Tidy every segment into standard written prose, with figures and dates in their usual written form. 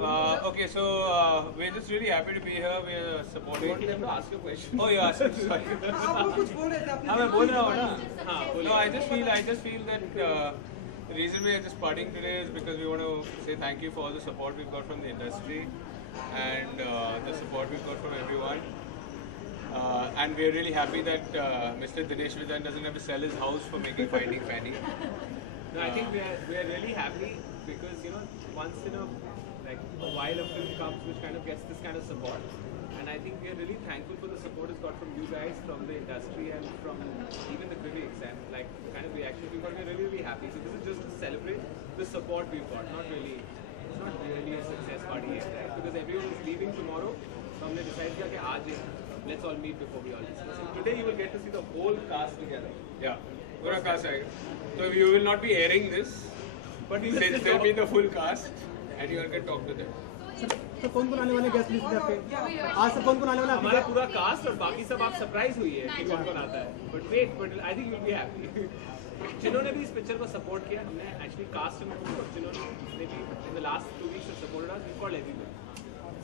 Okay, so we're just really happy to be here. We're supporting. You want them to ask you a question? Oh, you asked me. Sorry. आप कुछ बोल रहे थे आपने हाँ मैं बोल रहा हूँ ना. हाँ. No, I just feel that the reason we are just partying today is because we want to say thank you for all the support we've got from the industry and the support we've got from everyone. And we're really happy that Mr. Dinesh Vidyan doesn't have to sell his house for making Finding Fanny. No, I think we're really happy because once in a while a film comes which kind of gets this kind of support, and I think we're really thankful for the support it's got from you guys, from the industry, and from even the critics, and like the kind of reaction we've got. We're really really happy. So this is just to celebrate the support we've got. It's not really a success party yet, right? Because everyone is leaving tomorrow. So हमने decide किया कि आज let's all meet before we all discuss. So today you will get to see the whole cast together. Yeah, पूरा cast आएगा. So you will not be airing this, but there'll be the full cast, and you all can talk to them. तो कौन आने वाले guest list आपके आज से कौन आने वाला हमारा पूरा कास्ट और बाकी सब आप सरप्राइज हुई है कि कौन आता है. But I think you will be happy. जिन्होंने भी इस पिक्चर को सपोर्ट किया, हमने एक्चुअली कास्ट में जिन्होंने भी in the last 2 weeks supported us, we called everyone.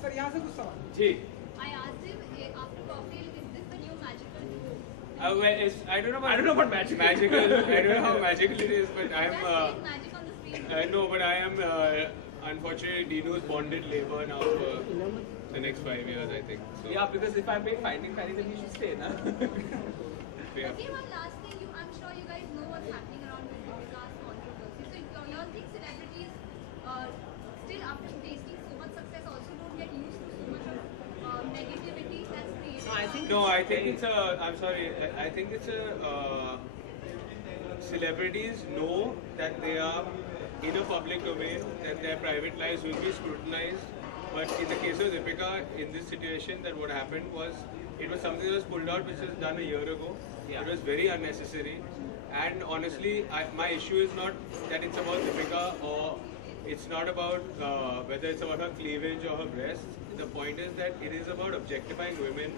Sir यहाँ से कुछ सवाल. जी. I asked him after cocktail, is this the new magical duo? Well, I don't know about magical. I don't know how magical it is, but I'm. Magic on the screen. No, but I am unfortunately Dino's bonded labor now for the next 5 years, I think. So, Yeah, because if I made Finding Fanny, then he should stay, na? yeah. Okay, one last thing. I'm sure you guys know what's happening around with Deepika's controversy. So you all think celebrities still after tasting so much success also don't get used to so much of negativity that's created? No, I think it's a. I'm sorry. I think it's a. Celebrities know that they are in a public domain, that their private lives will be scrutinized. But in the case of Deepika, in this situation, that what happened was it was something that was pulled out, which was done a year ago. Yeah. It was very unnecessary. And honestly, my issue is not that it's about Deepika or it's not about whether it's about her cleavage or her breasts. The point is that it is about objectifying women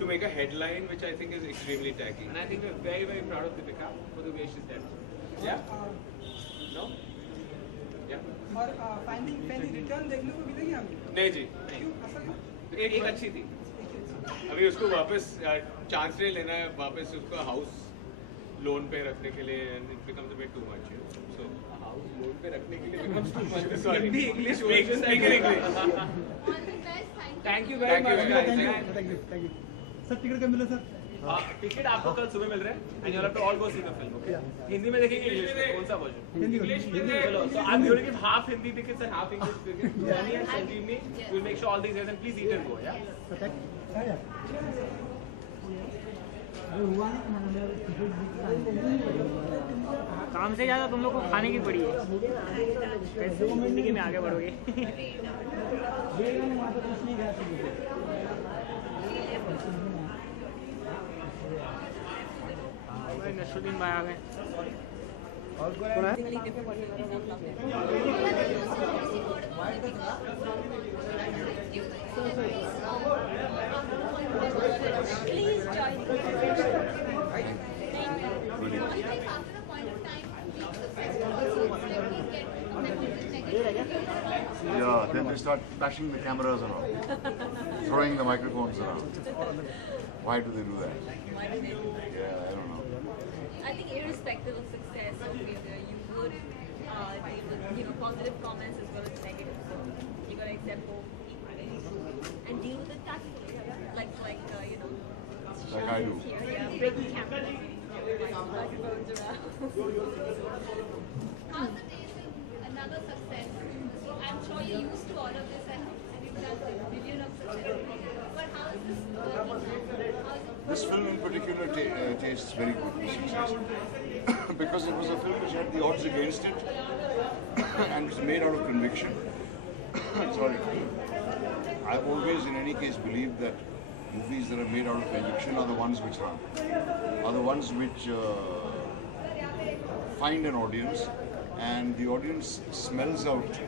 to make a headline, which I think is extremely tacky. And I think we're very, very proud of Deepika for the way she's done. Yeah? No? Yeah? और finding फैनी return देखने को मिलेगी हमें. नहीं जी. क्यों असल में एक अच्छी थी. अभी उसको वापस चांस नहीं लेना है, वापस उसको हाउस लोन पे रखने के लिए, and it becomes a bit too much. So house loan पे रखने के लिए becomes too much. Sorry. Hindi English Speak in English. All the best. Thank you very much, guys. Thank you sir ticket कब मिला sir. Ticket आपको कल सुबह मिल रहे हैं and you'll have to all go see the film. Okay? Hindi में देखेंगे, English में कौन सा वर्जन? हिंदी चलो, so I'm going to give half Hindi tickets and half English tickets. Danny and Sanjeev me will make sure all these guys, and please eat and go. Yeah. काम से ज़्यादा तुम लोग को खाने की पड़ी है. कैसे तुम जिंदगी में आगे बढ़ोगे? नसरुद्दीन भाई आ गए. Please join. After a point of time, being successful, also celebrities get connected with negativity. Yeah, then they start bashing the cameras around, throwing the microphones around. Why do they do that? Yeah, I don't know. I think irrespective of success or failure, you would deal with positive comments as well as negative. So you gotta accept both equally and deal with it tactfully, like Like I do. here, break the camera, microphones around. How's the taste in another success? So I'm sure you're used to all of this and you've done a million of success. But how is this working now? How is it? This film in particular tastes very good for success. Because it was a film which had the odds against it and it's made out of conviction. Sorry. I've always in any case believed that movies that are made out of conviction are the ones which run, are the ones which find an audience, and the audience smells out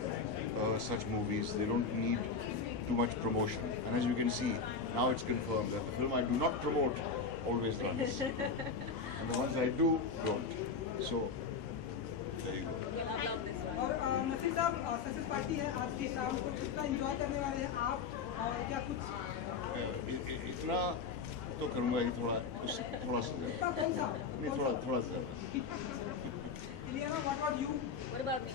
such movies. They don't need too much promotion. And as you can see, now it's confirmed that the film I do not promote always runs. And the ones I do, don't. So, there you go. और सचिन साहब success party है आज की शाम को, कितना enjoy करने वाले हैं आप और क्या कुछ इतना तो करूँगा कि थोड़ा सा कितना कौन सा नहीं थोड़ा सा Ileana what about you What about me?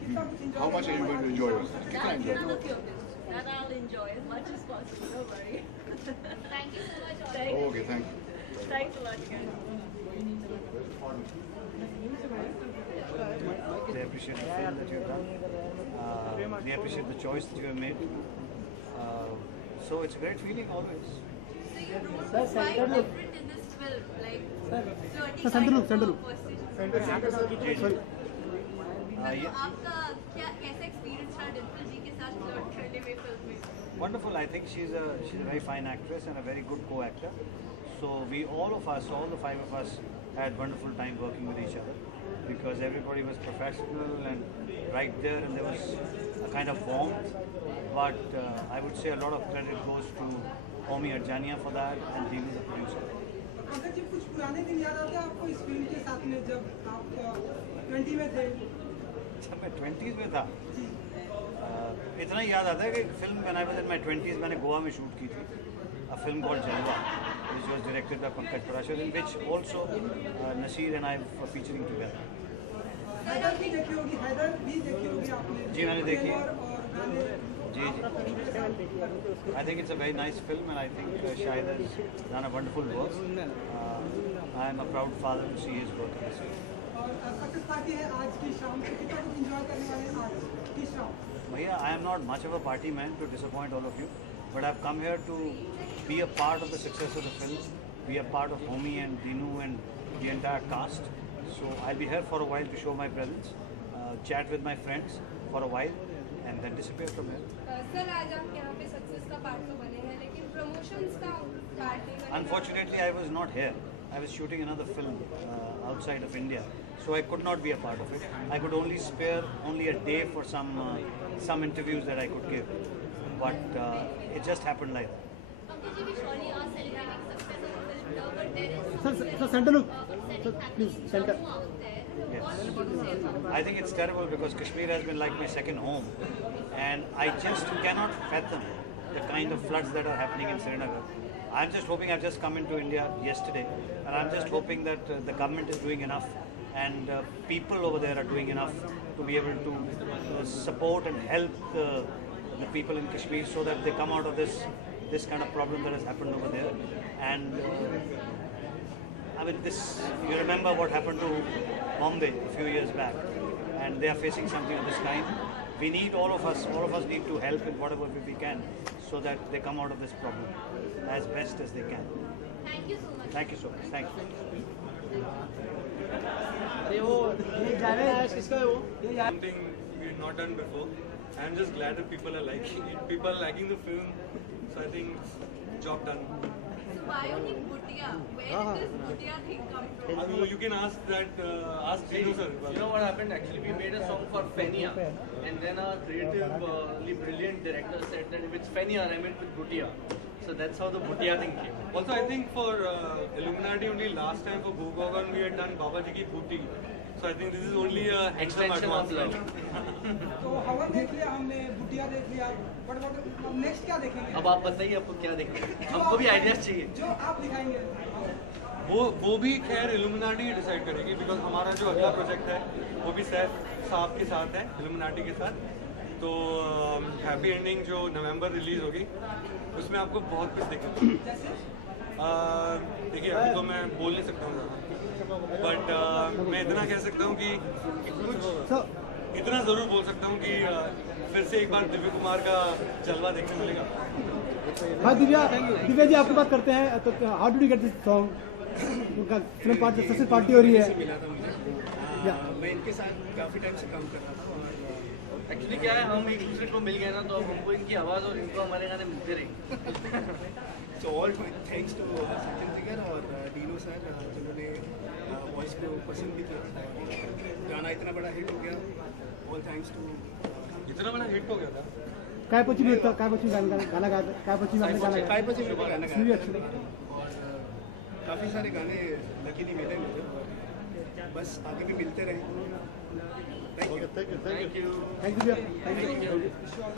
कितना कुछ enjoy How much are you going to enjoy yourself? कितना That's enjoy? none of your business. That I'll enjoy as much as possible. Don't worry. Thank you so much. all. Thanks. Okay, thank you. Thanks a lot, guys. They appreciate the film that you have done. They appreciate the choice that you have made. So it's a great feeling always. So your role was quite different in this film, like flirty center kind look, center of look. person. Sorry तो आपका क्या कैसा experience रहा डिम्पल जी के साथ flirt करने में film में? Wonderful. I think she's a very fine actress and a very good co-actor. So we all the five of us, had wonderful time working with each other because everybody was professional and right there, and there was a kind of warmth. But I would say a lot of credit goes to Omi Arjania for that and Deenu the producer. Pankaj ji कुछ पुराने दिन याद आते हैं आपको इस film के साथ में जब आप 20 में थे? जब मैं 20s में था इतना ही याद आता है कि film when I was in my 20s मैंने गोवा में शूट की थी a film called Jalwa which was directed by Pankaj Parashar in which also Nasir and I were featuring together. Haider भी देखी होगी आपने? जी मैंने देखी है। और गाने जी I think it's a very nice film and I think Shahid has done a wonderful work. I am a proud father to see his work in this film. और सक्सेस पार्टी है आज की शाम को, कितना कुछ एंजॉय करने वाले हैं आज की शाम? Bhaiya, I am not much of a party man to disappoint all of you, but I've come here to be a part of the success of the film, be a part of Homi and Deenu and the entire cast. So I'll be here for a while to show my presence, chat with my friends for a while, and then disappear from here. Sir आज आप यहाँ पे success का part तो बने हैं लेकिन promotions का पार्ट नहीं बने। Unfortunately, I was not here. I was shooting another film outside of India, so I could not be a part of it. I could only spare only a day for some interviews that I could give, but it just happened like that. Pankaj ji, we surely are celebrating success of the film now, but there is sir centre look upsetting please happening centre Jammu out there. Yes. What would you say about it? I think it's terrible because Kashmir has been like my second home, and I just cannot fathom the kind of floods that are happening in Srinagar. I'm just hoping, I've just come into India yesterday, and I'm just hoping that the government is doing enough and people over there are doing enough to be able to support and help the people in Kashmir so that they come out of this kind of problem that has happened over there. And I mean, you remember what happened to Bombay a few years back, and they are facing something of this kind. We need all of us need to help in whatever way we can so that they come out of this problem as best as they can. Thank you so much. Thank you so much. Thank you. Something we've not done before. I'm just glad that people are liking it. People are liking the film, so I think job done. So why only Bhutia? Where did this Bhutia thing come from? I don't know, you can ask Deenu sir. You know what happened actually? We made a song for Fenia, and then our creatively brilliant director said that if it's Fenia, I meant with Bhutia. So that's how the Bhutia thing came. Also, I think for Illuminati only last time for Bhugogan we had done Baba Ji Ki Bhuti. So I think this is only a Extension of love. तो हवन देख लिया हमने, बुटिया देख लिया, but next क्या देखेंगे? अब आप बताइए आपको क्या देखना है? हमको भी आइडियाज चाहिए. जो आप दिखाएंगे वो भी खैर इल्यूमिनाटी ही डिसाइड करेगी, बिकॉज हमारा जो अगला प्रोजेक्ट है वो भी सैफ साहब के साथ है, इल्यूमिनाटी के साथ. तो हैप्पी एंडिंग जो नवंबर रिलीज होगी उसमें आपको बहुत कुछ देखने को देखिए. अभी तो मैं बोल नहीं सकता हूँ ज़्यादा, बट मैं इतना कह सकता हूँ कि इतना ज़रूर बोल सकता हूँ कि फिर से एक बार दिव्य कुमार का जलवा देखने मिलेगा. हाँ दिव्या जी आपकी बात करते हैं, तो how did you get this song? Film party success party हो रही है. मिला था मुझे. मैं इनके साथ काफ़ी टाइम से काम कर रहा था. एक्चुअली क्या है, हम एक दूसरे को मिल गए ना, तो अब हमको इनकी आवाज़ और इनको हमारे गाने मिलते रहेंगे. So all thanks to Sachin Jigar और डीनू सर जिन्होंने वॉइस को पसंद भी किया. गाना इतना बड़ा हिट हो गया. All thanks to इतना बड़ा हिट हो गया था. काय पची गाना काय पची आपने गाना गाया. काय पची में भी गाना सीरियस गाया और काफ़ी सारे गाने लकीली मिले मुझे. बस आगे भी मिलते रहे. थैंक यू थैंक यू भैया, थैंक यू।